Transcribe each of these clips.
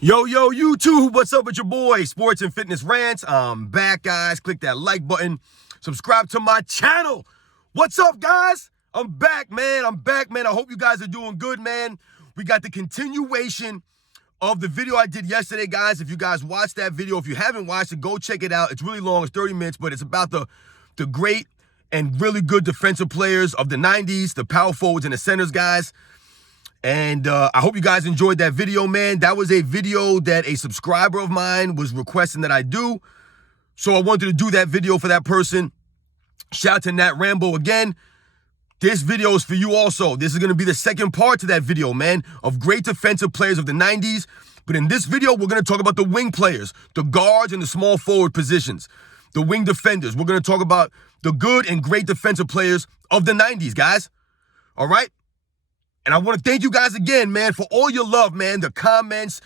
Yo, YouTube, what's up with your boy? Sports and Fitness Rants. I'm back, guys. Click that like button. Subscribe to my channel. What's up, guys? I'm back, man. I hope you guys are doing good, man. We got the continuation of the video I did yesterday, guys. If you guys watched that video, if you haven't watched it, go check it out. It's really long. It's 30 minutes, but it's about the great and really good defensive players of the 90s, the power forwards and the centers, guys. And I hope you guys enjoyed that video, man. That was a video that a subscriber of mine was requesting that I do. So I wanted to do that video for that person. Shout out to Nat Rambo again. This video is for you also. This is going to be the second part to that video, man, of great defensive players of the 90s. But in this video, we're going to talk about the wing players, the guards and the small forward positions, the wing defenders. We're going to talk about the good and great defensive players of the 90s, guys. All right? And I want to thank you guys again, man, for all your love, man, the comments,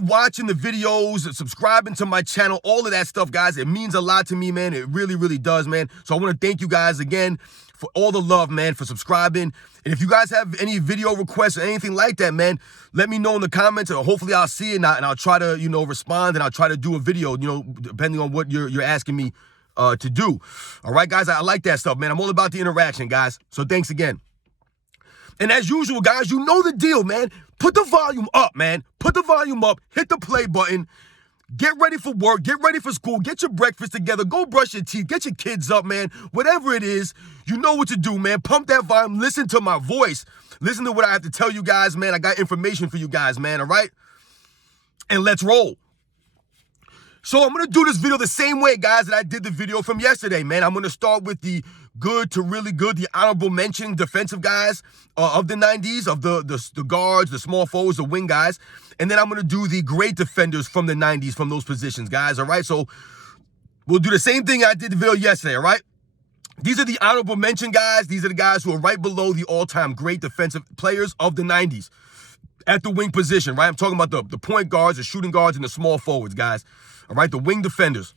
watching the videos, subscribing to my channel, all of that stuff, guys. It means a lot to me, man. It really, really does, man. So I want to thank you guys again for all the love, man, for subscribing. And if you guys have any video requests or anything like that, man, let me know in the comments, and hopefully I'll see it, and I'll try to, respond, and I'll try to do a video, depending on what you're asking me to do. All right, guys, I like that stuff, man. I'm all about the interaction, guys. So thanks again. And as usual, guys, you know the deal, man. Put the volume up, man. Put the volume up. Hit the play button. Get ready for work. Get ready for school. Get your breakfast together. Go brush your teeth. Get your kids up, man. Whatever it is, you know what to do, man. Pump that volume. Listen to my voice. Listen to what I have to tell you guys, man. I got information for you guys, man, all right? And let's roll. So I'm going to do this video the same way, guys, that I did the video from yesterday, man. I'm going to start with the good to really good, the honorable mention defensive guys of the 90s, of the guards, the small forwards, the wing guys. And then I'm going to do the great defenders from the 90s, from those positions, guys, all right? So we'll do the same thing I did the video yesterday, all right? These are the honorable mention guys. These are the guys who are right below the all-time great defensive players of the 90s at the wing position, right? I'm talking about the point guards, the shooting guards, and the small forwards, guys. All right, the wing defenders.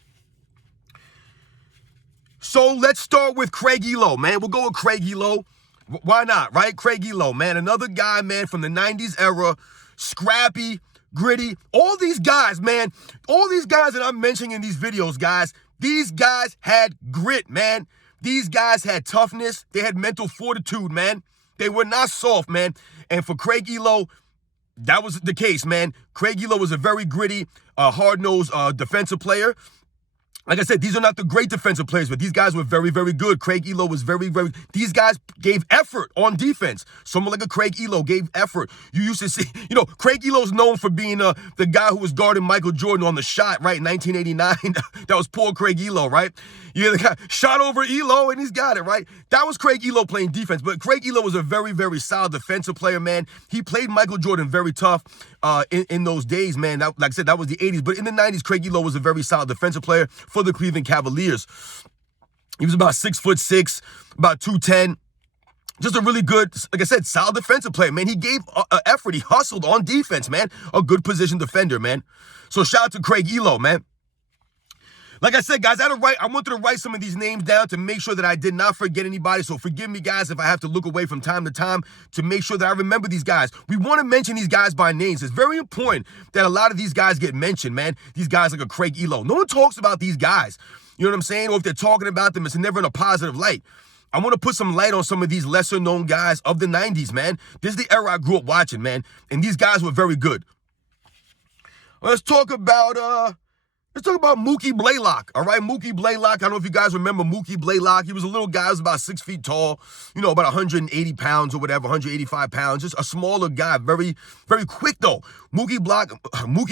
So let's start with Craig Ehlo, man. We'll go with Craig Ehlo. Why not, right? Craig Ehlo, man. Another guy, man, from the 90s era. Scrappy, gritty. All these guys, man. All these guys that I'm mentioning in these videos, guys. These guys had grit, man. These guys had toughness. They had mental fortitude, man. They were not soft, man. And for Craig Ehlo, that was the case, man. Craig Ehlo was a very gritty, hard-nosed defensive player. Like I said, these are not the great defensive players, but these guys were very, very good. Craig Ehlo was very, very... These guys gave effort on defense. Someone like a Craig Ehlo gave effort. You used to see... Craig Ehlo's known for being the guy who was guarding Michael Jordan on the shot, right, in 1989. That was poor Craig Ehlo, right? The guy shot over Ehlo, and he's got it, right? That was Craig Ehlo playing defense. But Craig Ehlo was a very, very solid defensive player, man. He played Michael Jordan very tough in those days, man. Like I said, that was the 80s. But in the 90s, Craig Ehlo was a very solid defensive player for the Cleveland Cavaliers. He was about 6'6", about 210. Just a really good, like I said, solid defensive player, man. He gave effort. He hustled on defense, man. A good position defender, man. So shout out to Craig Ehlo, man. Like I said, guys, I wanted to write some of these names down to make sure that I did not forget anybody. So forgive me, guys, if I have to look away from time to time to make sure that I remember these guys. We want to mention these guys by names. It's very important that a lot of these guys get mentioned, man. These guys like a Craig Ehlo. No one talks about these guys. You know what I'm saying? Or if they're talking about them, it's never in a positive light. I want to put some light on some of these lesser-known guys of the 90s, man. This is the era I grew up watching, man. And these guys were very good. Let's talk about... Let's talk about Mookie Blaylock, all right? Mookie Blaylock, I don't know if you guys remember Mookie Blaylock. He was a little guy, he was about 6 feet tall, about 180 pounds or whatever, 185 pounds, just a smaller guy, very, very quick, though. Mookie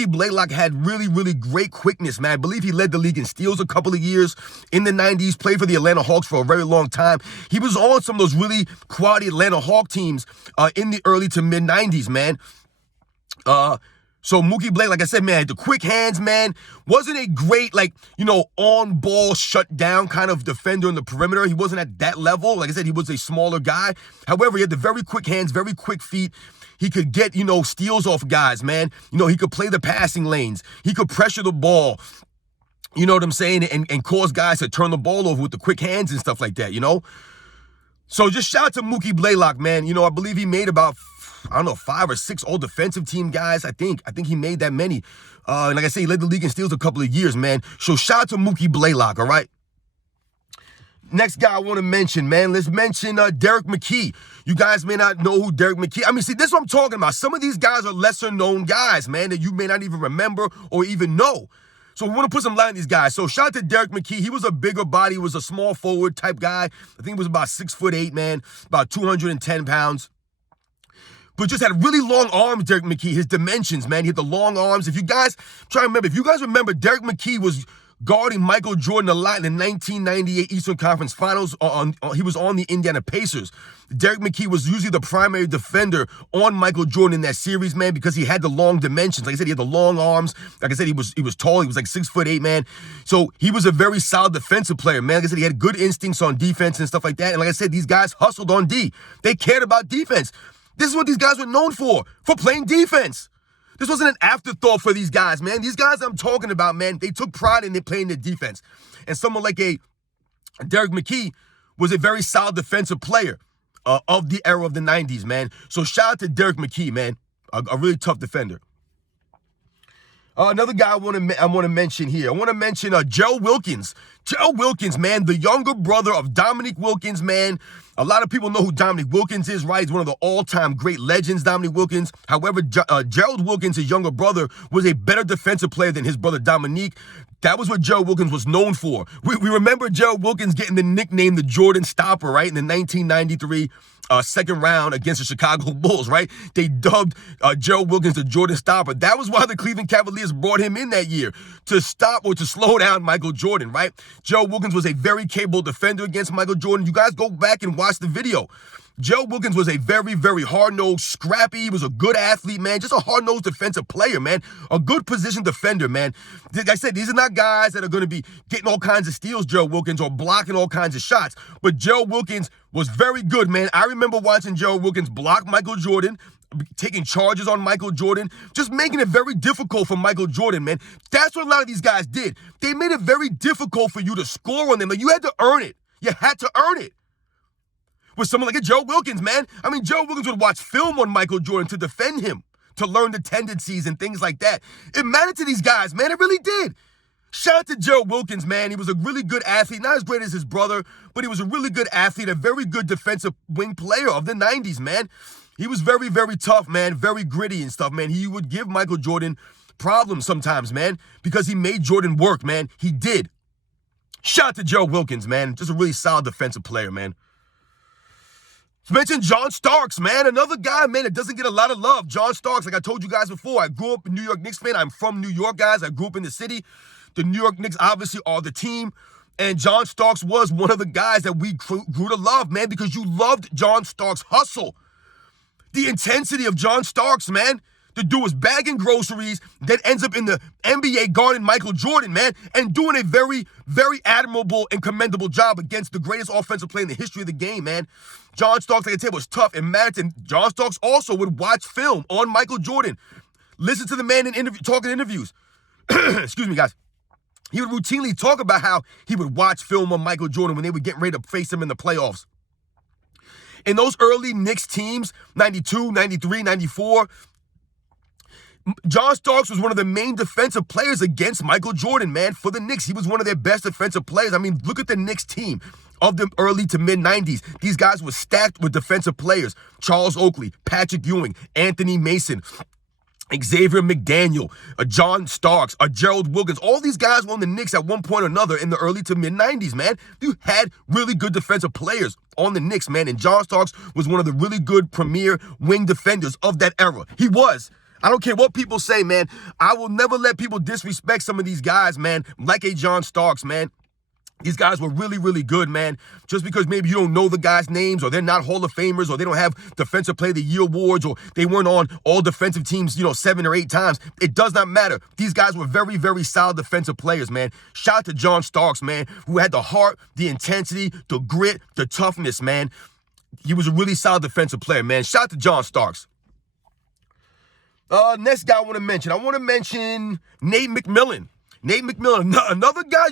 Blaylock had really, really great quickness, man. I believe he led the league in steals a couple of years in the 90s, played for the Atlanta Hawks for a very long time. He was on some of those really quality Atlanta Hawk teams in the early to mid-90s, man. So Mookie Blaylock, like I said, man, the quick hands, man, wasn't a great, on-ball, shut-down kind of defender in the perimeter. He wasn't at that level. Like I said, he was a smaller guy. However, he had the very quick hands, very quick feet. He could get, steals off guys, man. He could play the passing lanes. He could pressure the ball. You know what I'm saying? And cause guys to turn the ball over with the quick hands and stuff like that, So just shout out to Mookie Blaylock, man. I believe he made about I don't know, 5 or 6 all defensive team guys. I think he made that many. And like I say, he led the league in steals a couple of years, man. So shout out to Mookie Blaylock, all right? Next guy I want to mention, man, let's mention Derek McKee. You guys may not know who Derek McKee. I mean, see, this is what I'm talking about. Some of these guys are lesser known guys, man, that you may not even remember or even know. So we want to put some light on these guys. So shout out to Derek McKee. He was a bigger body. He was a small forward type guy. I think he was about 6'8", man, about 210 pounds. But just had really long arms, Derek McKee. His dimensions, man. He had the long arms. If you guys remember, Derek McKee was guarding Michael Jordan a lot in the 1998 Eastern Conference Finals. He was on the Indiana Pacers. Derek McKee was usually the primary defender on Michael Jordan in that series, man, because he had the long dimensions. Like I said, he had the long arms. Like I said, he was tall. He was like 6'8", man. So he was a very solid defensive player, man. Like I said, he had good instincts on defense and stuff like that. And like I said, these guys hustled on D. They cared about defense. This is what these guys were known for playing defense. This wasn't an afterthought for these guys, man. These guys I'm talking about, man, they took pride in their playing their defense. And someone like a Derek McKee was a very solid defensive player of the era of the 90s, man. So shout out to Derek McKee, man, a really tough defender. Another guy I want to mention here. I want to mention Gerald Wilkins. Gerald Wilkins, man, the younger brother of Dominique Wilkins, man. A lot of people know who Dominique Wilkins is, right? He's one of the all-time great legends, Dominique Wilkins. However, Gerald Wilkins, his younger brother, was a better defensive player than his brother Dominique. That was what Gerald Wilkins was known for. We remember Gerald Wilkins getting the nickname the Jordan Stopper, right? In the 1993 second round against the Chicago Bulls, right? They dubbed Gerald Wilkins the Jordan Stopper. That was why the Cleveland Cavaliers brought him in that year, to stop or to slow down Michael Jordan, right? Gerald Wilkins was a very capable defender against Michael Jordan. You guys go back and watch the video. Gerald Wilkins was a very, very hard-nosed, scrappy. He was a good athlete, man. Just a hard-nosed defensive player, man. A good position defender, man. Like I said, these are not guys that are going to be getting all kinds of steals, Gerald Wilkins, or blocking all kinds of shots. But Gerald Wilkins was very good, man. I remember watching Gerald Wilkins block Michael Jordan, taking charges on Michael Jordan, just making it very difficult for Michael Jordan, man. That's what a lot of these guys did. They made it very difficult for you to score on them. Like, you had to earn it. You had to earn it. With someone like a Gerald Wilkins, man. I mean, Gerald Wilkins would watch film on Michael Jordan to defend him, to learn the tendencies and things like that. It mattered to these guys, man. It really did. Shout out to Gerald Wilkins, man. He was a really good athlete, not as great as his brother, but he was a really good athlete, a very good defensive wing player of the 90s, man. He was very, very tough, man, very gritty and stuff, man. He would give Michael Jordan problems sometimes, man, because he made Jordan work, man. He did. Shout out to Gerald Wilkins, man. Just a really solid defensive player, man. Let's mention John Starks, man. Another guy, man, that doesn't get a lot of love. John Starks, like I told you guys before, I grew up a New York Knicks fan. I'm from New York, guys. I grew up in the city. The New York Knicks obviously are the team. And John Starks was one of the guys that we grew to love, man, because you loved John Starks' hustle. The intensity of John Starks, man. The dude was bagging groceries, then ends up in the NBA guarding Michael Jordan, man, and doing a very, very admirable and commendable job against the greatest offensive player in the history of the game, man. John Starks, like I said, was tough and mattered. And John Starks also would watch film on Michael Jordan. Listen to the man in talking interviews. Excuse me, guys. He would routinely talk about how he would watch film on Michael Jordan when they would get ready to face him in the playoffs. In those early Knicks teams, 92, 93, 94, John Starks was one of the main defensive players against Michael Jordan, man, for the Knicks. He was one of their best defensive players. I mean, look at the Knicks team of the early to mid-90s. These guys were stacked with defensive players. Charles Oakley, Patrick Ewing, Anthony Mason, Xavier McDaniel, John Starks, Gerald Wilkins. All these guys were on the Knicks at one point or another in the early to mid-90s, man. You had really good defensive players on the Knicks, man, and John Starks was one of the really good premier wing defenders of that era. He was. I don't care what people say, man. I will never let people disrespect some of these guys, man, like a John Starks, man. These guys were really, really good, man. Just because maybe you don't know the guys' names, or they're not Hall of Famers, or they don't have Defensive Player of the Year awards, or they weren't on all defensive teams, 7 or 8 times. It does not matter. These guys were very, very solid defensive players, man. Shout out to John Starks, man, who had the heart, the intensity, the grit, the toughness, man. He was a really solid defensive player, man. Shout out to John Starks. Next guy I want to mention Nate McMillan. Nate McMillan, another guy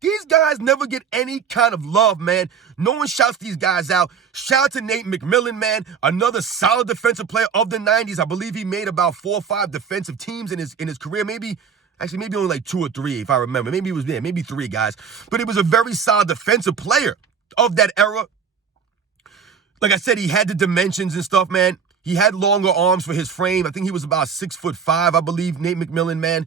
these guys never get any kind of love, man. No one shouts these guys out. Shout out to Nate McMillan, man. Another solid defensive player of the 90s. I believe he made about 4 or 5 defensive teams in his career. Maybe only like 2 or 3, if I remember. Maybe 3 guys. But he was a very solid defensive player of that era. Like I said, he had the dimensions and stuff, man. He had longer arms for his frame. I think he was about 6'5", I believe, Nate McMillan, man.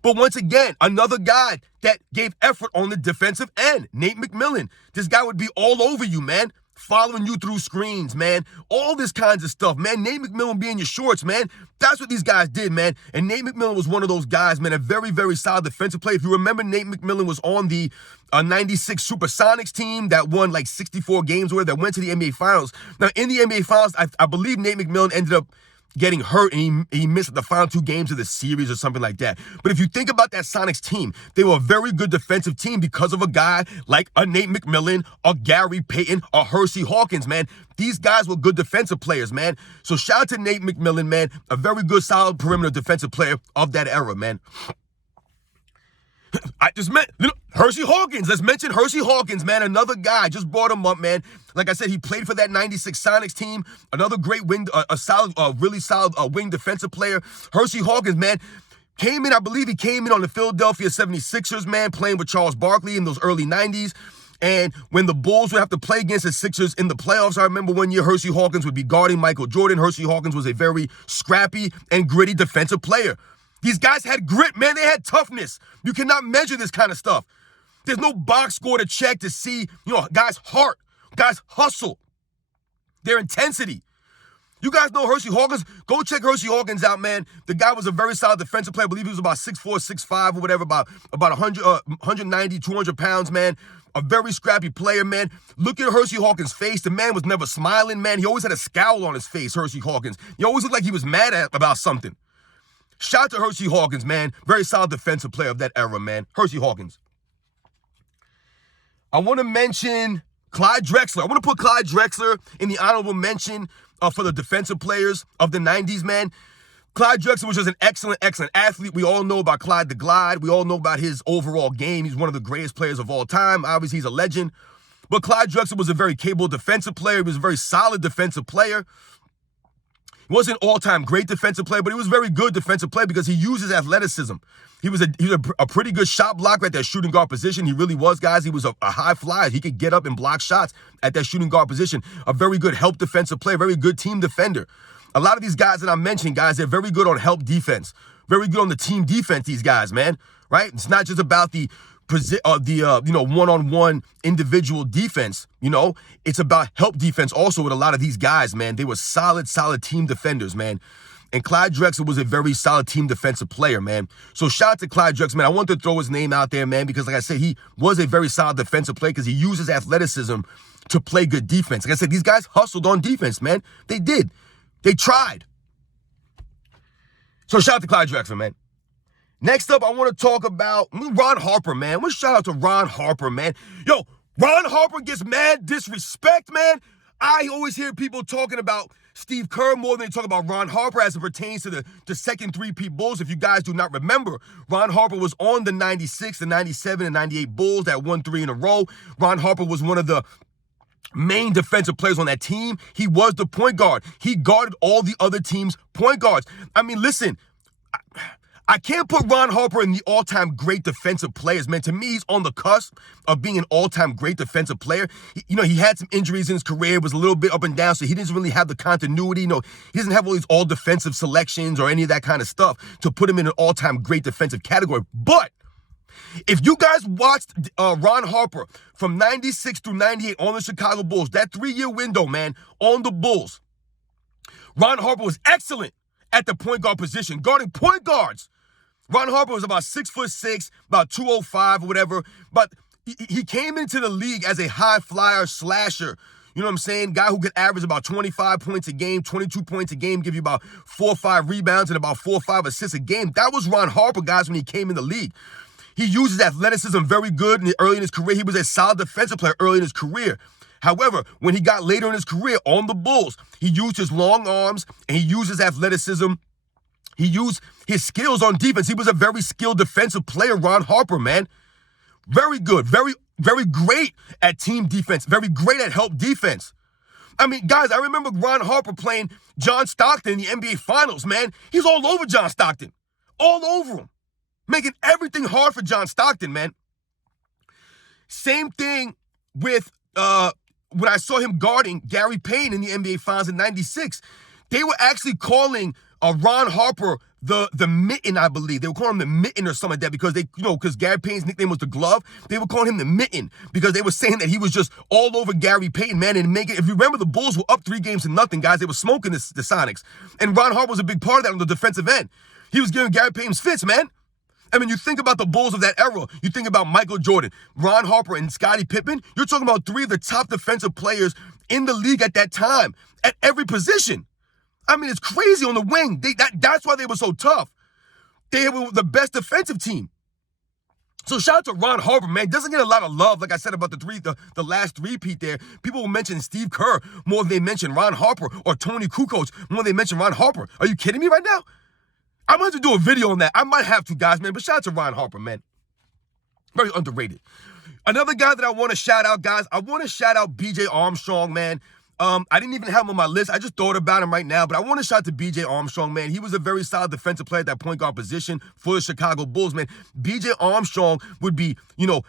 But once again, another guy that gave effort on the defensive end, Nate McMillan. This guy would be all over you, man. Following you through screens, man. All this kinds of stuff, man. Nate McMillan be in your shorts, man. That's what these guys did, man. And Nate McMillan was one of those guys, man. A very, very solid defensive player. If you remember, Nate McMillan was on the 96 Supersonics team that won like 64 games or that went to the NBA Finals. Now, in the NBA Finals, I believe Nate McMillan ended up getting hurt and he missed the final 2 games of the series or something like that. But if you think about that Sonics team, they were a very good defensive team because of a guy like a Nate McMillan, a Gary Payton, a Hersey Hawkins, man. These guys were good defensive players, man. So shout out to Nate McMillan, man. A very good, solid perimeter defensive player of that era, man. I just meant Hersey Hawkins. Let's mention Hersey Hawkins, man. Another guy. Just brought him up, man. Like I said, he played for that 96 Sonics team. Another great wing, really solid wing defensive player. Hersey Hawkins, man. I believe he came in on the Philadelphia 76ers, man, playing with Charles Barkley in those early 90s. And when the Bulls would have to play against the Sixers in the playoffs, I remember one year Hersey Hawkins would be guarding Michael Jordan. Hersey Hawkins was a very scrappy and gritty defensive player. These guys had grit, man. They had toughness. You cannot measure this kind of stuff. There's no box score to check to see, guys' heart, guys' hustle, their intensity. You guys know Hersey Hawkins? Go check Hersey Hawkins out, man. The guy was a very solid defensive player. I believe he was about 6'4", 6'5", or whatever, about 190, 200 pounds, man. A very scrappy player, man. Look at Hersey Hawkins' face. The man was never smiling, man. He always had a scowl on his face, Hersey Hawkins. He always looked like he was mad about something. Shout out to Hersey Hawkins, man. Very solid defensive player of that era, man. Hersey Hawkins. I want to mention Clyde Drexler. I want to put Clyde Drexler in the honorable mention for the defensive players of the 90s, man. Clyde Drexler was just an excellent, excellent athlete. We all know about Clyde the Glide. We all know about his overall game. He's one of the greatest players of all time. Obviously, he's a legend. But Clyde Drexler was a very capable defensive player. He was a very solid defensive player. He wasn't an all-time great defensive player, but he was a very good defensive player because he used his athleticism. He was a pretty good shot blocker at that shooting guard position. He really was, guys. He was a high flyer. He could get up and block shots at that shooting guard position. A very good help defensive player, very good team defender. A lot of these guys that I'm mentioning, guys, they're very good on help defense. Very good on the team defense, these guys, man. Right? It's not just about the one-on-one individual defense, It's about help defense also with a lot of these guys, man. They were solid team defenders, man. And Clyde Drexler was a very solid team defensive player, man. So shout out to Clyde Drexler, man. I wanted to throw his name out there, man, because like I said, he was a very solid defensive player because he used his athleticism to play good defense. Like I said, these guys hustled on defense, man. They did. They tried. So shout out to Clyde Drexler, man. Next up, I want to talk about Ron Harper, man. I want to shout out to Ron Harper, man. Yo, Ron Harper gets mad disrespect, man. I always hear people talking about Steve Kerr more than they talk about Ron Harper as it pertains to the second three-peat Bulls. If you guys do not remember, Ron Harper was on the 96, the 97, and 98 Bulls that won 3 in a row. Ron Harper was one of the main defensive players on that team. He was the point guard. He guarded all the other team's point guards. I mean, listen, I can't put Ron Harper in the all-time great defensive players, man. To me, he's on the cusp of being an all-time great defensive player. He had some injuries in his career. It was a little bit up and down, so he didn't really have the continuity. He doesn't have all these all-defensive selections or any of that kind of stuff to put him in an all-time great defensive category. But if you guys watched Ron Harper from 96 through 98 on the Chicago Bulls, that 3-year window, man, on the Bulls, Ron Harper was excellent at the point guard position, guarding point guards. Ron Harper was about 6'6", about 205 or whatever, but he came into the league as a high flyer slasher. You know what I'm saying? Guy who could average about 25 points a game, 22 points a game, give you about 4 or 5 rebounds and about 4 or 5 assists a game. That was Ron Harper, guys, when he came in the league. He used his athleticism very good early in his career. He was a solid defensive player early in his career. However, when he got later in his career on the Bulls, he used his long arms and he used his athleticism. He used his skills on defense. He was a very skilled defensive player, Ron Harper, man. Very good, very great at team defense, very great at help defense. I mean, guys, I remember Ron Harper playing John Stockton in the NBA Finals, man. He's all over John Stockton. All over him. Making everything hard for John Stockton, man. Same thing with when I saw him guarding Gary Payton in the NBA Finals in '96. They were actually calling Ron Harper the mitten, I believe. They were calling him the mitten or something like that because because Gary Payton's nickname was the glove. They were calling him the mitten because they were saying that he was just all over Gary Payton, man. And if you remember, the Bulls were up 3-0, guys. They were smoking the Sonics. And Ron Harper was a big part of that on the defensive end. He was giving Gary Payton fits, man. I mean, you think about the Bulls of that era. You think about Michael Jordan, Ron Harper, and Scottie Pippen. You're talking about 3 of the top defensive players in the league at that time, at every position. I mean, it's crazy on the wing. That's why they were so tough. They were the best defensive team. So shout out to Ron Harper, man. Doesn't get a lot of love, like I said about the last three-peat there. People will mention Steve Kerr more than they mention Ron Harper, or Tony Kukoc more than they mention Ron Harper. Are you kidding me right now? I might have to do a video on that. I might have to, guys, man. But shout out to Ron Harper, man. Very underrated. Another guy that I want to shout out, guys, I want to shout out B.J. Armstrong, man. I didn't even have him on my list. I just thought about him right now, but I want to shout out to B.J. Armstrong, man. He was a very solid defensive player at that point guard position for the Chicago Bulls, man. B.J. Armstrong would be,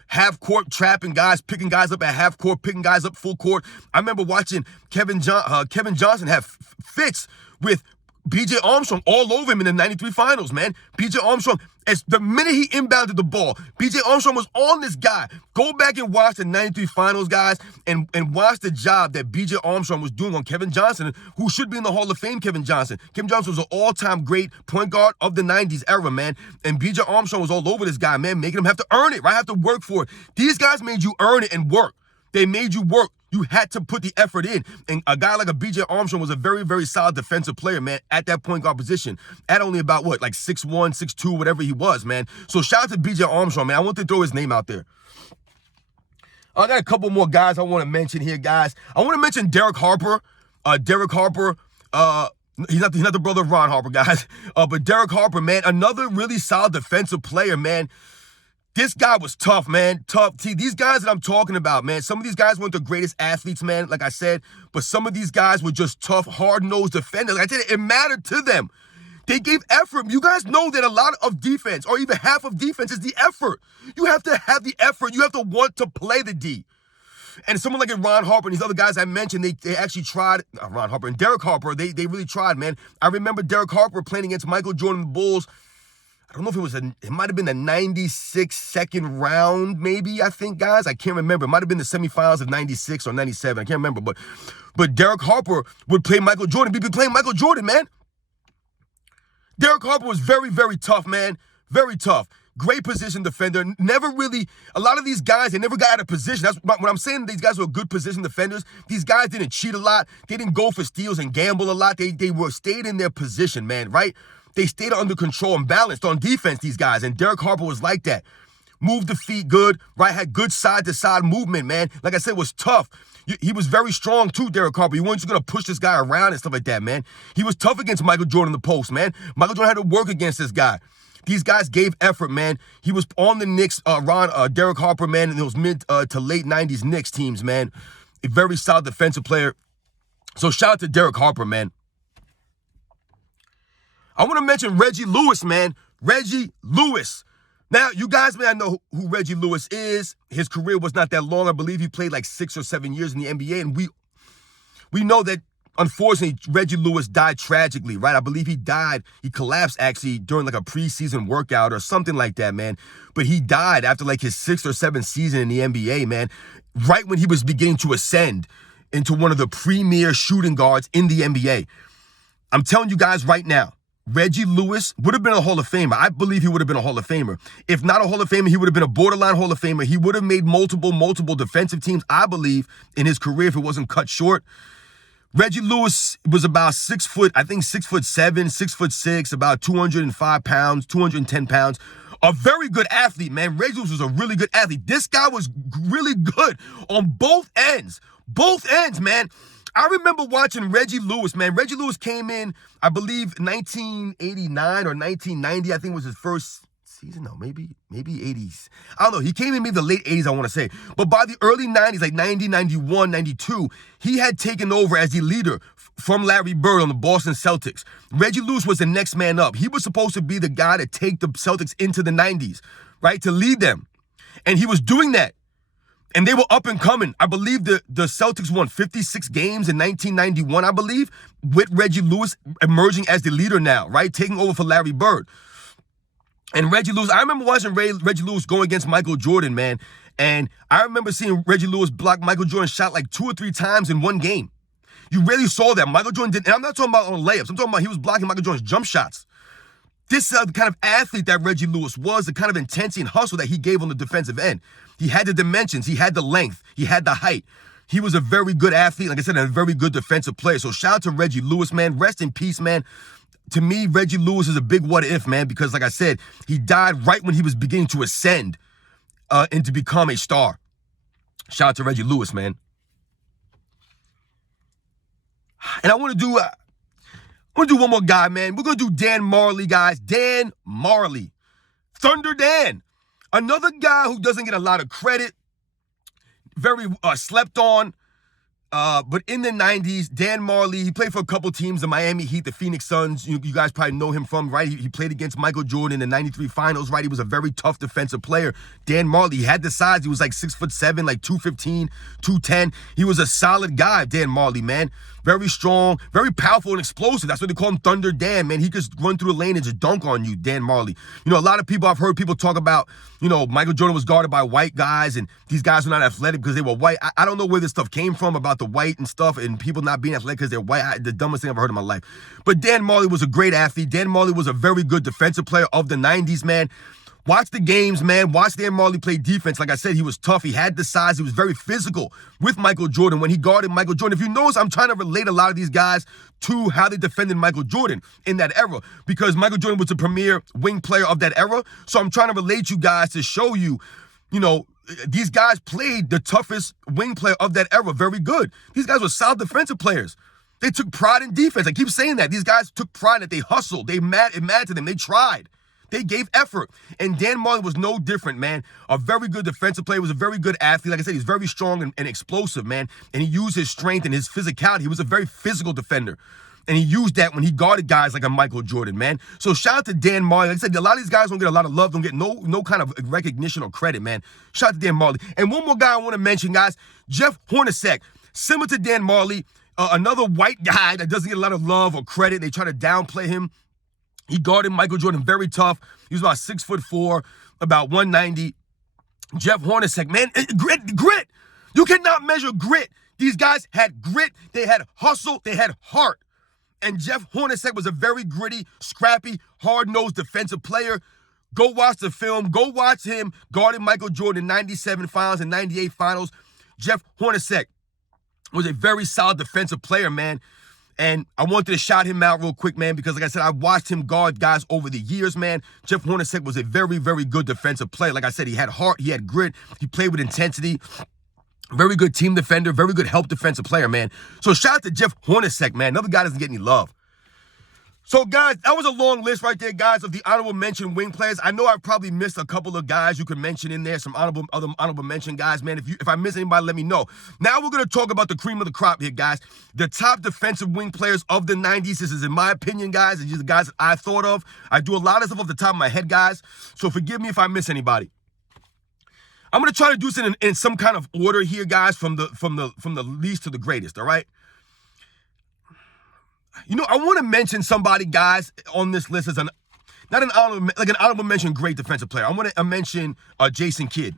half court trapping guys, picking guys up at half court, picking guys up full court. I remember watching Kevin Johnson have fits with B.J. Armstrong all over him in the 93 finals, man. B.J. Armstrong, as the minute he inbounded the ball, B.J. Armstrong was on this guy. Go back and watch the 93 finals, guys, and watch the job that B.J. Armstrong was doing on Kevin Johnson, who should be in the Hall of Fame, Kevin Johnson. Kevin Johnson was an all-time great point guard of the 90s era, man. And B.J. Armstrong was all over this guy, man, making him have to earn it, right? Have to work for it. These guys made you earn it and work. They made you work. You had to put the effort in. And a guy like a B.J. Armstrong was a very, very solid defensive player, man, at that point guard position. At only about, 6'1", 6'2", whatever he was, man. So shout out to B.J. Armstrong, man. I want to throw his name out there. I got a couple more guys I want to mention here, guys. I want to mention Derek Harper. Derek Harper, he's not the brother of Ron Harper, guys. But Derek Harper, man, another really solid defensive player, man. This guy was tough, man. Tough. See, these guys that I'm talking about, man, some of these guys weren't the greatest athletes, man, like I said, but some of these guys were just tough, hard-nosed defenders. Like I said, it mattered to them. They gave effort. You guys know that a lot of defense, or even half of defense, is the effort. You have to have the effort. You have to want to play the D. And someone like Ron Harper and these other guys I mentioned, they actually tried. Ron Harper and Derek Harper, they really tried, man. I remember Derek Harper playing against Michael Jordan and the Bulls. I don't know if it might have been the 96 second round, maybe, I think, guys. I can't remember. It might have been the semifinals of 96 or 97. I can't remember. But Derek Harper would play Michael Jordan. He'd be playing Michael Jordan, man. Derek Harper was very, very tough, man. Very tough. Great position defender. Never really, a lot of these guys, they never got out of position. That's what I'm saying. These guys were good position defenders. These guys didn't cheat a lot. They didn't go for steals and gamble a lot. They stayed in their position, man, right? They stayed under control and balanced on defense, these guys. And Derek Harper was like that. Moved the feet good, right? Had good side-to-side movement, man. Like I said, was tough. He was very strong, too, Derek Harper. You weren't just going to push this guy around and stuff like that, man. He was tough against Michael Jordan in the post, man. Michael Jordan had to work against this guy. These guys gave effort, man. He was on the Knicks, Derek Harper, man, in those mid to late 90s Knicks teams, man. A very solid defensive player. So shout out to Derek Harper, man. I want to mention Reggie Lewis, man. Reggie Lewis. Now, you guys may not know who Reggie Lewis is. His career was not that long. I believe he played 6 or 7 years in the NBA. And we know that, unfortunately, Reggie Lewis died tragically, right? I believe he collapsed, actually, during a preseason workout or something like that, man. But he died after his 6th or 7th season in the NBA, man. Right when he was beginning to ascend into one of the premier shooting guards in the NBA. I'm telling you guys right now, Reggie Lewis would have been a Hall of Famer. I believe he would have been a Hall of Famer. If not a Hall of Famer, he would have been a borderline Hall of Famer. He would have made multiple defensive teams, I believe, in his career if it wasn't cut short. Reggie Lewis was about 6 foot, I think 6'7", 6'6", about 205 pounds, 210 pounds. A very good athlete, man. Reggie Lewis was a really good athlete. This guy was really good on both ends. Both ends, man. I remember watching Reggie Lewis, man. Reggie Lewis came in, I believe, 1989 or 1990. I think was his first season. No, maybe 80s. I don't know. He came in maybe the late 80s, I want to say. But by the early 90s, like 90, 91, 92, he had taken over as the leader from Larry Bird on the Boston Celtics. Reggie Lewis was the next man up. He was supposed to be the guy to take the Celtics into the 90s, right, to lead them. And he was doing that. And they were up and coming. I believe the Celtics won 56 games in 1991, I believe, with Reggie Lewis emerging as the leader now, right? Taking over for Larry Bird. And Reggie Lewis, I remember watching Reggie Lewis go against Michael Jordan, man. And I remember seeing Reggie Lewis block Michael Jordan's shot like 2 or 3 times in one game. You rarely saw that. Michael Jordan didn't. And I'm not talking about on layups. I'm talking about he was blocking Michael Jordan's jump shots. This is the kind of athlete that Reggie Lewis was, the kind of intensity and hustle that he gave on the defensive end. He had the dimensions. He had the length. He had the height. He was a very good athlete, like I said, and a very good defensive player. So shout out to Reggie Lewis, man. Rest in peace, man. To me, Reggie Lewis is a big what if, man, because like I said, he died right when he was beginning to ascend and to become a star. Shout out to Reggie Lewis, man. And I want to do one more guy, man. We're going to do Dan Marley, guys. Dan Marley. Thunder Dan. Another guy who doesn't get a lot of credit. Very slept on. But in the 90s, Dan Marley, he played for a couple teams, the Miami Heat, the Phoenix Suns. You guys probably know him from, right? He played against Michael Jordan in the 93 finals, right? He was a very tough defensive player. Dan Marley, he had the size. He was like 6'7", like 215, 210. He was a solid guy, Dan Marley, man. Very strong, very powerful and explosive. That's what they call him, Thunder Dan, man. He could run through the lane and just dunk on you, Dan Marley. You know, a lot of people, I've heard people talk about, you know, Michael Jordan was guarded by white guys and these guys were not athletic because they were white. I don't know where this stuff came from about the white and stuff and people not being athletic because they're white. The dumbest thing I've heard in my life. But Dan Marley was a great athlete. Dan Marley was a very good defensive player of the 90s, man. Watch the games, man. Watch Dan Marley play defense. Like I said, he was tough. He had the size. He was very physical with Michael Jordan when he guarded Michael Jordan. If you notice, I'm trying to relate a lot of these guys to how they defended Michael Jordan in that era because Michael Jordan was the premier wing player of that era. So I'm trying to relate you guys to show you, you know, these guys played the toughest wing player of that era very good. These guys were solid defensive players. They took pride in defense. I keep saying that. These guys took pride that they hustled. It mattered to them. They tried. They gave effort. And Dan Marley was no different, man. A very good defensive player. Was a very good athlete. Like I said, he's very strong and explosive, man. And he used his strength and his physicality. He was a very physical defender. And he used that when he guarded guys like a Michael Jordan, man. So shout out to Dan Marley. Like I said, a lot of these guys don't get a lot of love, don't get no kind of recognition or credit, man. Shout out to Dan Marley. And one more guy I want to mention, guys, Jeff Hornacek. Similar to Dan Marley, another white guy that doesn't get a lot of love or credit. They try to downplay him. He guarded Michael Jordan very tough. He was about 6'4", about 190. Jeff Hornacek, man, grit. You cannot measure grit. These guys had grit. They had hustle. They had heart. And Jeff Hornacek was a very gritty, scrappy, hard-nosed defensive player. Go watch the film. Go watch him guarding Michael Jordan in 97 finals and 98 finals. Jeff Hornacek was a very solid defensive player, man. And I wanted to shout him out real quick, man, because like I said, I watched him guard guys over the years, man. Jeff Hornacek was a very, very good defensive player. Like I said, he had heart, he had grit, he played with intensity. Very good team defender, very good help defensive player, man. So shout out to Jeff Hornacek, man. Another guy doesn't get any love. So, guys, that was a long list right there, guys, of the honorable mention wing players. I know I probably missed a couple of guys you could mention in there, some honorable mention guys, man. If I miss anybody, let me know. Now we're going to talk about the cream of the crop here, guys. The top defensive wing players of the 90s. This is, in my opinion, guys. These are the guys that I thought of. I do a lot of stuff off the top of my head, guys. So forgive me if I miss anybody. I'm going to try to do this in some kind of order here, guys, from the least to the greatest, all right? You know, I want to mention somebody, guys, on this list as an honorable mention great defensive player. I want to mention Jason Kidd.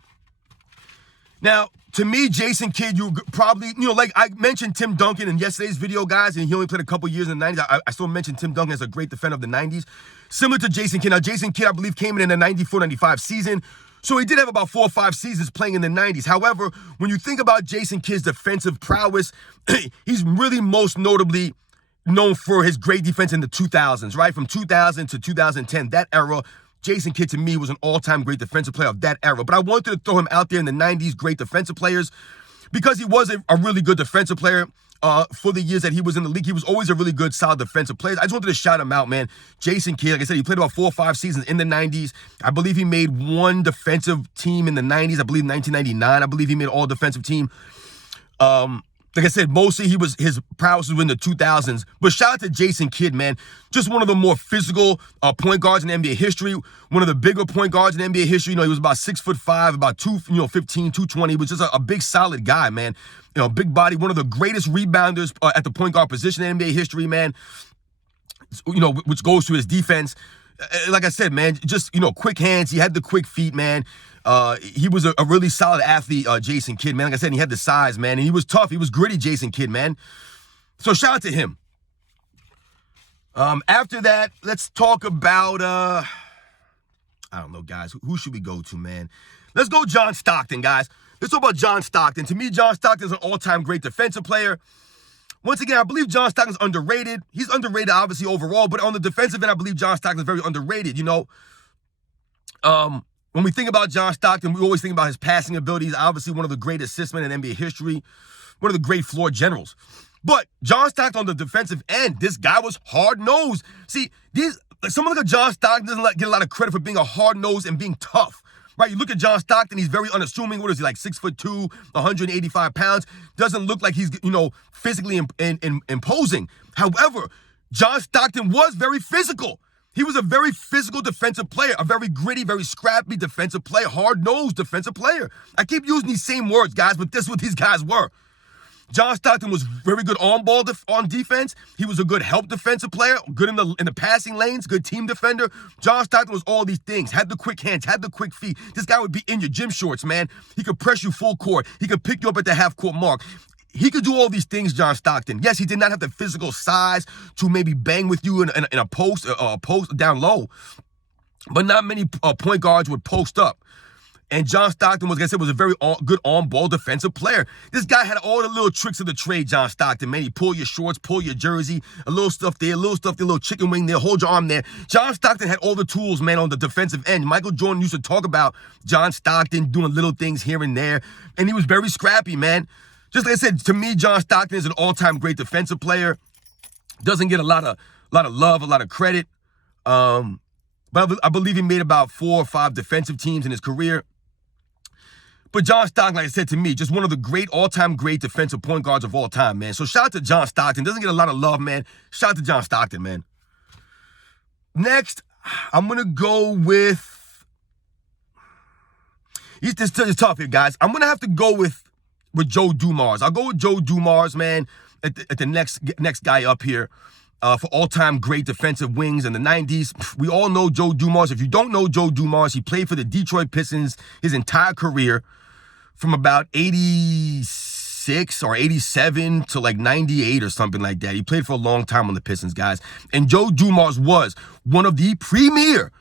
Now, to me, Jason Kidd, you probably, you know, like I mentioned Tim Duncan in yesterday's video, guys, and he only played a couple years in the 90s. I still mentioned Tim Duncan as a great defender of the 90s. Similar to Jason Kidd. Now, Jason Kidd, I believe, came in the 94-95 season. So he did have about 4 or 5 seasons playing in the 90s. However, when you think about Jason Kidd's defensive prowess, he's really most notably known for his great defense in the 2000s, right? From 2000 to 2010, that era, Jason Kidd to me was an all-time great defensive player of that era. But I wanted to throw him out there in the 90s great defensive players because he was a really good defensive player. for the years that he was in the league. He was always a really good, solid defensive player. I just wanted to shout him out, man. Jason Kidd, like I said, he played about 4 or 5 seasons in the 90s. I believe he made one defensive team in the 90s. I believe 1999. I believe he made all defensive team. Like I said, mostly his prowess was in the 2000s. But shout out to Jason Kidd, man. Just one of the more physical point guards in NBA history. One of the bigger point guards in NBA history. You know, he was about 6'5", about 215, 220. He was just a big, solid guy, man. You know, big body. One of the greatest rebounders at the point guard position in NBA history, man. You know, which goes to his defense. Like I said, man, just, you know, quick hands. He had the quick feet, man. He was a really solid athlete, Jason Kidd, man. Like I said, he had the size, man, and he was tough. He was gritty, Jason Kidd, man. So shout out to him. After that, let's talk about, I don't know, guys. Who should we go to, man? Let's go John Stockton, guys. Let's talk about John Stockton. To me, John Stockton is an all-time great defensive player. Once again, I believe John Stockton's underrated. He's underrated, obviously, overall, but on the defensive end, I believe John Stockton's very underrated, you know. When we think about John Stockton, we always think about his passing abilities. Obviously, one of the great assist men in NBA history, one of the great floor generals. But John Stockton on the defensive end, this guy was hard-nosed. See, someone like John Stockton doesn't get a lot of credit for being a hard-nosed and being tough. Right, you look at John Stockton, he's very unassuming. What is he, like 6'2", 185 pounds? Doesn't look like he's, you know, physically imposing. However, John Stockton was very physical. He was a very physical defensive player, a very gritty, very scrappy defensive player, hard-nosed defensive player. I keep using these same words, guys, but this is what these guys were. John Stockton was very good on defense. He was a good help defensive player, good in the passing lanes, good team defender. John Stockton was all these things, had the quick hands, had the quick feet. This guy would be in your gym shorts, man. He could press you full court. He could pick you up at the half-court mark. He could do all these things, John Stockton. Yes, he did not have the physical size to maybe bang with you in a post down low, but not many point guards would post up. And John Stockton, like I said, was a very good on-ball defensive player. This guy had all the little tricks of the trade, John Stockton, man. He pull your shorts, pull your jersey, a little stuff there, a little chicken wing there, hold your arm there. John Stockton had all the tools, man, on the defensive end. Michael Jordan used to talk about John Stockton doing little things here and there, and he was very scrappy, man. Just like I said, to me, John Stockton is an all-time great defensive player. Doesn't get a lot of love, a lot of credit. But I believe he made about 4 or 5 defensive teams in his career. But John Stockton, like I said, to me, just one of the great, all-time great defensive point guards of all time, man. So shout out to John Stockton. Doesn't get a lot of love, man. Shout out to John Stockton, man. Next, I'm going to go with... It's tough here, guys. I'm going to have to go with Joe Dumars. I'll go with Joe Dumars, man, at the next guy up here. For all-time great defensive wings in the 90s. We all know Joe Dumars. If you don't know Joe Dumars, he played for the Detroit Pistons his entire career from about 86 or 87 to like 98 or something like that. He played for a long time on the Pistons, guys. And Joe Dumars was one of the premier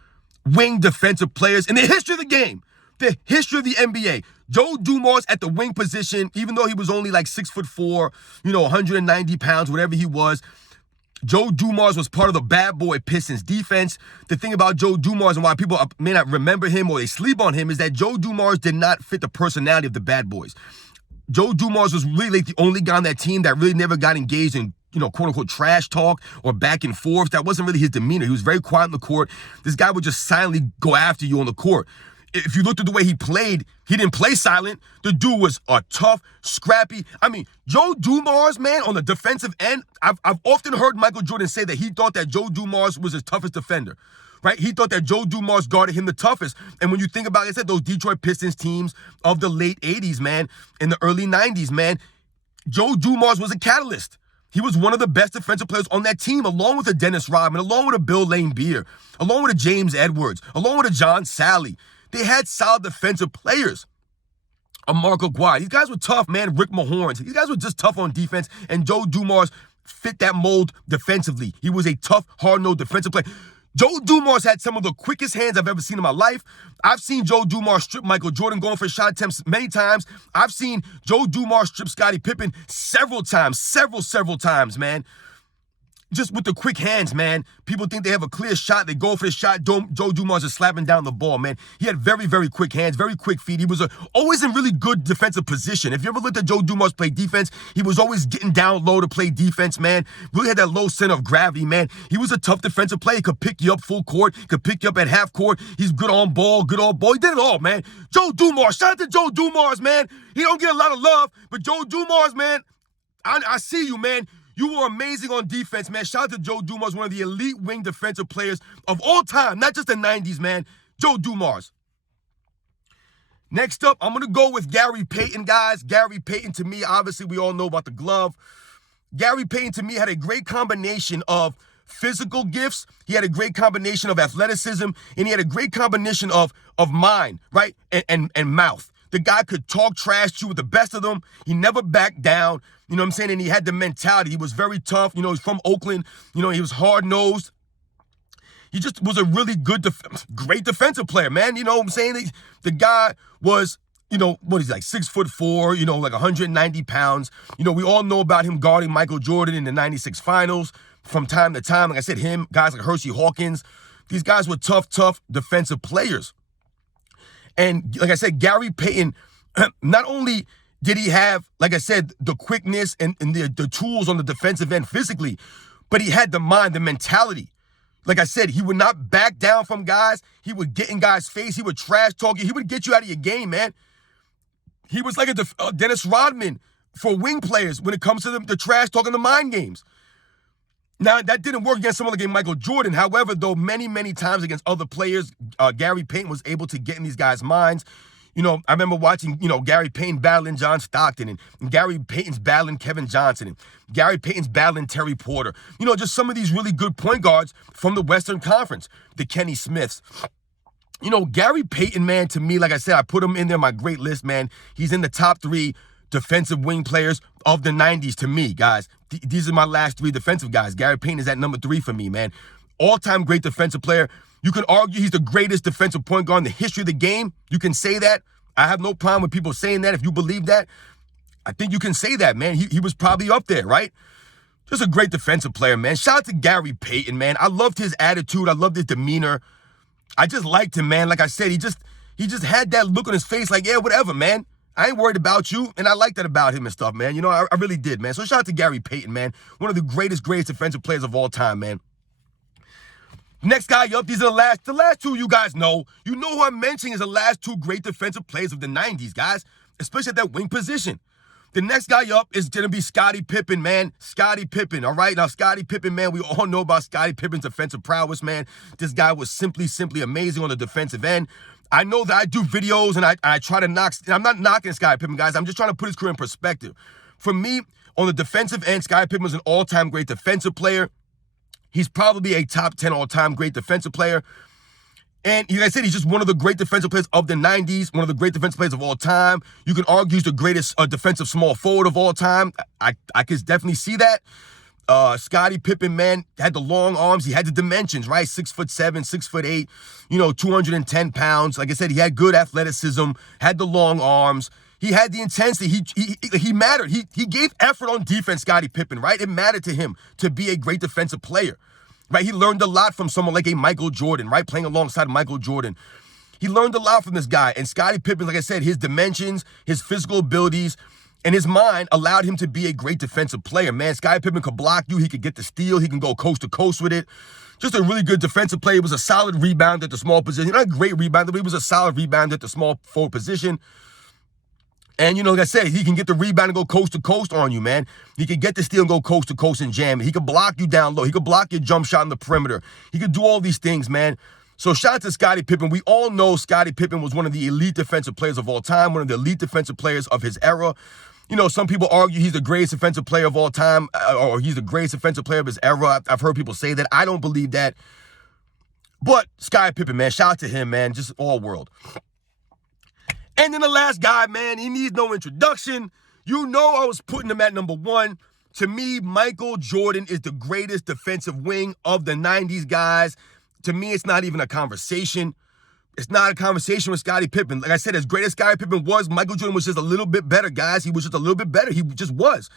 wing defensive players in the history of the game, the history of the NBA. Joe Dumars at the wing position, even though he was only like 6'4", 190 pounds, whatever he was, Joe Dumars was part of the bad boy Pistons defense. The thing about Joe Dumars and why people may not remember him or they sleep on him is that Joe Dumars did not fit the personality of the bad boys. Joe Dumars was really like the only guy on that team that really never got engaged in, quote unquote trash talk or back and forth. That wasn't really his demeanor. He was very quiet on the court. This guy would just silently go after you on the court. If you looked at the way he played, he didn't play silent. The dude was tough, scrappy. I mean, Joe Dumars, man, on the defensive end, I've often heard Michael Jordan say that he thought that Joe Dumars was his toughest defender, right? He thought that Joe Dumars guarded him the toughest. And when you think about, like I said, those Detroit Pistons teams of the late 80s, man, in the early 90s, man, Joe Dumars was a catalyst. He was one of the best defensive players on that team, along with a Dennis Rodman, along with a Bill Laimbeer, along with a James Edwards, along with a John Sally. They had solid defensive players. A Mark Aguirre. These guys were tough, man. Rick Mahorn. These guys were just tough on defense, and Joe Dumars fit that mold defensively. He was a tough, hard-nosed defensive player. Joe Dumars had some of the quickest hands I've ever seen in my life. I've seen Joe Dumars strip Michael Jordan going for shot attempts many times. I've seen Joe Dumars strip Scottie Pippen several times, several times, man. just with the quick hands, man. People think they have a clear shot. They go for the shot. Joe Dumars is slapping down the ball, man. He had very, very quick hands, very quick feet. He was always in really good defensive position. If you ever looked at Joe Dumars play defense, he was always getting down low to play defense, man. Really had that low center of gravity, man. He was a tough defensive player. He could pick you up full court. He could pick you up at half court. He's good on ball, good on ball. He did it all, man. Joe Dumars. Shout out to Joe Dumars, man. He don't get a lot of love, but Joe Dumars, man, I see you, man. You were amazing on defense, man. Shout out to Joe Dumars, one of the elite wing defensive players of all time, not just the 90s, man. Joe Dumars. Next up, I'm going to go with Gary Payton, guys. Gary Payton, to me, obviously, we all know about the glove. Gary Payton, to me, had a great combination of physical gifts. He had a great combination of athleticism, and he had a great combination of mind, right, and mouth. The guy could talk trash to you with the best of them. He never backed down. You know what I'm saying? And he had the mentality. He was very tough. You know, he's from Oakland. You know, he was hard-nosed. He just was a really good, great defensive player, man. You know what I'm saying? The guy was, you know, what is he, like 6'4", you know, like 190 pounds. You know, we all know about him guarding Michael Jordan in the 96 finals from time to time. Like I said, him, guys like Hershey Hawkins. These guys were tough defensive players. And like I said, Gary Payton, not only did he have, like I said, the quickness and the tools on the defensive end physically, but he had the mind, the mentality. Like I said, he would not back down from guys. He would get in guys' face. He would trash talk you. He would get you out of your game, man. He was like a Dennis Rodman for wing players when it comes to the trash talking, the mind games. Now, that didn't work against someone like Michael Jordan. However, though, many, many times against other players, Gary Payton was able to get in these guys' minds. You know, I remember watching, you know, Gary Payton battling John Stockton and Gary Payton's battling Kevin Johnson and Gary Payton's battling Terry Porter. You know, just some of these really good point guards from the Western Conference, the Kenny Smiths. You know, Gary Payton, man, to me, like I said, I put him in there, my great list, man. He's in the top 3 defensive wing players of the 90s to me, guys. These are my last 3 defensive guys. Gary Payton is at number 3 for me, man. All-time great defensive player. You can argue he's the greatest defensive point guard in the history of the game. You can say that. I have no problem with people saying that. If you believe that, I think you can say that, man. He was probably up there, right? Just a great defensive player, man. Shout out to Gary Payton, man. I loved his attitude. I loved his demeanor. I just liked him, man. Like I said, he just had that look on his face like, yeah, whatever, man. I ain't worried about you, and I like that about him and stuff, man. You know, I really did, man. So shout out to Gary Payton, man. One of the greatest defensive players of all time, man. Next guy up, these are the last 2 you guys know. You know who I'm mentioning is the last 2 great defensive players of the 90s, guys, especially at that wing position. The next guy up is going to be Scottie Pippen, man. Scottie Pippen, all right? Now, Scottie Pippen, man, we all know about Scottie Pippen's defensive prowess, man. This guy was simply amazing on the defensive end. I know that I do videos and I try to knock, and I'm not knocking Scottie Pippen, guys. I'm just trying to put his career in perspective. For me, on the defensive end, Scottie Pippen was an all-time great defensive player. He's probably a top 10 all-time great defensive player. And like I said, he's just one of the great defensive players of the 90s, one of the great defensive players of all time. You can argue he's the greatest defensive small forward of all time. I can definitely see that. Scottie Pippen, man, had the long arms. He had the dimensions, right? 6'7", 6'8", you know, 210 pounds. Like I said, he had good athleticism, had the long arms. He had the intensity. He mattered. He gave effort on defense, Scottie Pippen, right? It mattered to him to be a great defensive player, right? He learned a lot from someone like a Michael Jordan, right? Playing alongside Michael Jordan. He learned a lot from this guy. And Scottie Pippen, like I said, his dimensions, his physical abilities, and his mind allowed him to be a great defensive player, man. Scottie Pippen could block you. He could get the steal. He can go coast to coast with it. Just a really good defensive player. He was a solid rebounder at the small position. Not a great rebounder, but he was a solid rebounder at the small forward position. And, you know, like I said, he can get the rebound and go coast to coast on you, man. He can get the steal and go coast to coast and jam it. He can block you down low. He can block your jump shot in the perimeter. He can do all these things, man. So shout out to Scottie Pippen. We all know Scottie Pippen was one of the elite defensive players of all time, one of the elite defensive players of his era. You know, some people argue he's the greatest defensive player of all time, or he's the greatest defensive player of his era. I've heard people say that. I don't believe that. But Scottie Pippen, man, shout out to him, man. Just all world. And then the last guy, man, he needs no introduction. You know I was putting him at number 1. To me, Michael Jordan is the greatest defensive wing of the 90s, guys. To me, it's not even a conversation. It's not a conversation with Scottie Pippen. Like I said, as great as Scottie Pippen was, Michael Jordan was just a little bit better, guys. He was just a little bit better. He just was.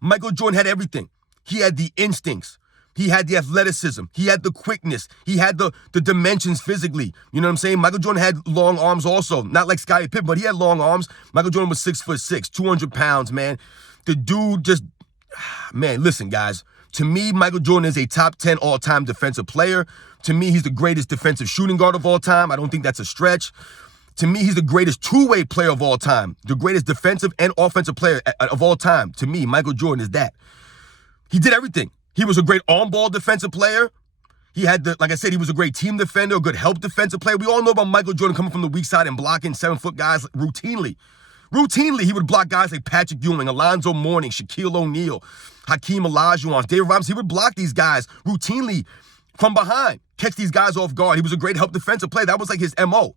Michael Jordan had everything. He had the instincts. He had the athleticism. He had the quickness. He had the dimensions physically. You know what I'm saying? Michael Jordan had long arms also. Not like Scottie Pippen, but he had long arms. Michael Jordan was 6'6", 200 pounds, man. The dude just, man, listen, guys. To me, Michael Jordan is a top 10 all-time defensive player. To me, he's the greatest defensive shooting guard of all time. I don't think that's a stretch. To me, he's the greatest two-way player of all time. The greatest defensive and offensive player of all time. To me, Michael Jordan is that. He did everything. He was a great on-ball defensive player. He had like I said, he was a great team defender, a good help defensive player. We all know about Michael Jordan coming from the weak side and blocking 7-foot guys routinely. Routinely, he would block guys like Patrick Ewing, Alonzo Mourning, Shaquille O'Neal, Hakeem Olajuwon, David Robinson. He would block these guys routinely from behind, catch these guys off guard. He was a great help defensive player. That was like his MO.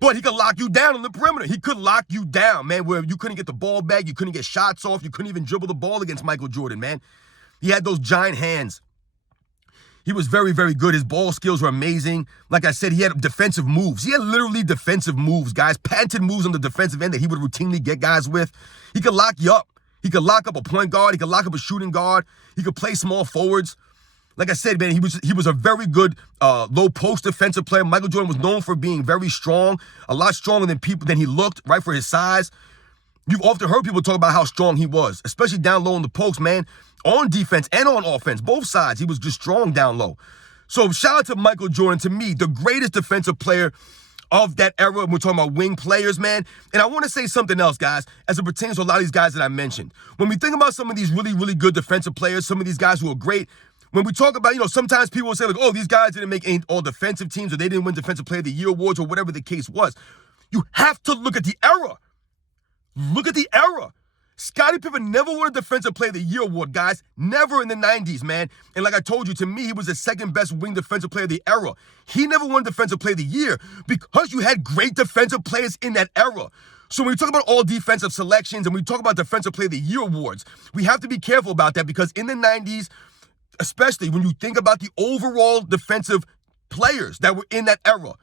But he could lock you down on the perimeter. He could lock you down, man, where you couldn't get the ball back. You couldn't get shots off. You couldn't even dribble the ball against Michael Jordan, man. He had those giant hands. He was very, very good. His ball skills were amazing. Like I said, he had defensive moves. He had literally defensive moves, guys. Patented moves on the defensive end that he would routinely get guys with. He could lock you up. He could lock up a point guard. He could lock up a shooting guard. He could play small forwards. Like I said, man, he was a very good low post defensive player. Michael Jordan was known for being very strong, a lot stronger than he looked, right, for his size. You've often heard people talk about how strong he was, especially down low in the post, man, on defense and on offense, both sides. He was just strong down low. So shout out to Michael Jordan, to me, the greatest defensive player of that era. We're talking about wing players, man. And I want to say something else, guys, as it pertains to a lot of these guys that I mentioned. When we think about some of these really, really good defensive players, some of these guys who are great, when we talk about, sometimes people will say, like, oh, these guys didn't make any all defensive teams, or they didn't win Defensive Player of the Year awards, or whatever the case was. You have to look at the era. Look at the era. Scottie Pippen never won a Defensive Player of the Year award, guys. Never in the 90s, man. And like I told you, to me, he was the second best wing defensive player of the era. He never won Defensive Player of the Year because you had great defensive players in that era. So when we talk about all defensive selections and we talk about Defensive Player of the Year awards, we have to be careful about that, because in the 90s, especially when you think about the overall defensive players that were in that era,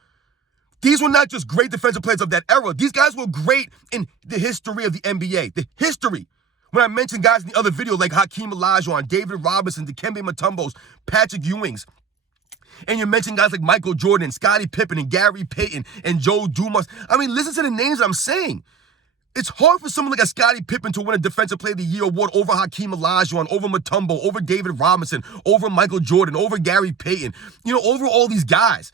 these were not just great defensive players of that era. These guys were great in the history of the NBA. The history. When I mentioned guys in the other video like Hakeem Olajuwon, David Robinson, Dikembe Mutombos, Patrick Ewings, and you mentioned guys like Michael Jordan, Scottie Pippen, and Gary Payton, and Joe Dumars. I mean, listen to the names that I'm saying. It's hard for someone like a Scottie Pippen to win a Defensive Player of the Year award over Hakeem Olajuwon, over Mutombo, over David Robinson, over Michael Jordan, over Gary Payton, over all these guys.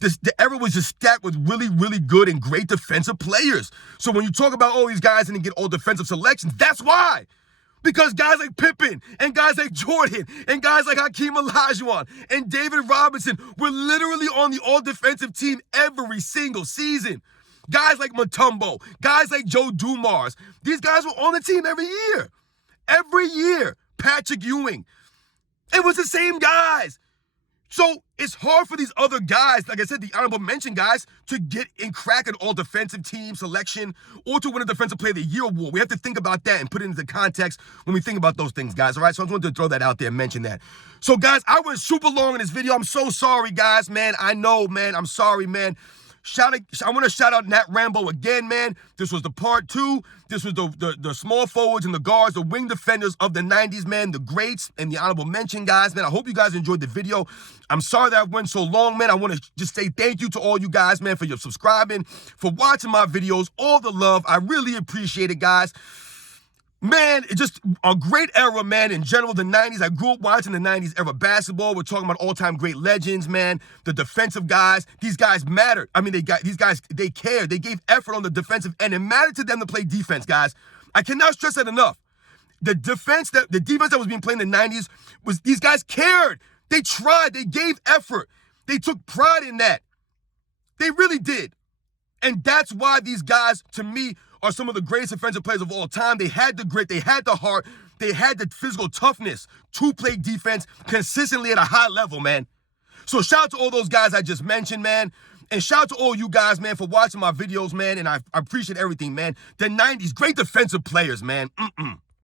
The era was just stacked with really, really good and great defensive players. So when you talk about all these guys and they get all defensive selections, that's why. Because guys like Pippen and guys like Jordan and guys like Hakeem Olajuwon and David Robinson were literally on the all-defensive team every single season. Guys like Mutombo, guys like Joe Dumars, these guys were on the team every year. Every year. Patrick Ewing. It was the same guys. So it's hard for these other guys, like I said, the honorable mention guys, to get and crack an all-defensive team selection or to win a Defensive Player of the Year award. We have to think about that and put it into context when we think about those things, guys, all right? So I just wanted to throw that out there and mention that. So, guys, I went super long in this video. I'm so sorry, guys, man. I know, man. I'm sorry, man. I want to shout out Nat Rambo again, man. This was the part 2. This was the small forwards and the guards, the wing defenders of the 90s, man, the greats and the honorable mention guys, man. I hope you guys enjoyed the video. I'm sorry that I went so long, man. I want to just say thank you to all you guys, man, for your subscribing, for watching my videos, all the love. I really appreciate it, guys. Man, it's just a great era, man. In general, the 90s, I grew up watching the 90s era basketball. We're talking about all-time great legends, man. The defensive guys, these guys mattered. I mean, these guys, they cared. They gave effort on the defensive end. It mattered to them to play defense, guys. I cannot stress that enough. The defense that was being played in the 90s was these guys cared. They tried. They gave effort. They took pride in that. They really did. And that's why these guys, to me, are some of the greatest defensive players of all time. They had the grit, they had the heart, they had the physical toughness to play defense consistently at a high level, man. So shout out to all those guys I just mentioned, man. And shout out to all you guys, man, for watching my videos, man. And I appreciate everything, man. The 90s, great defensive players, man.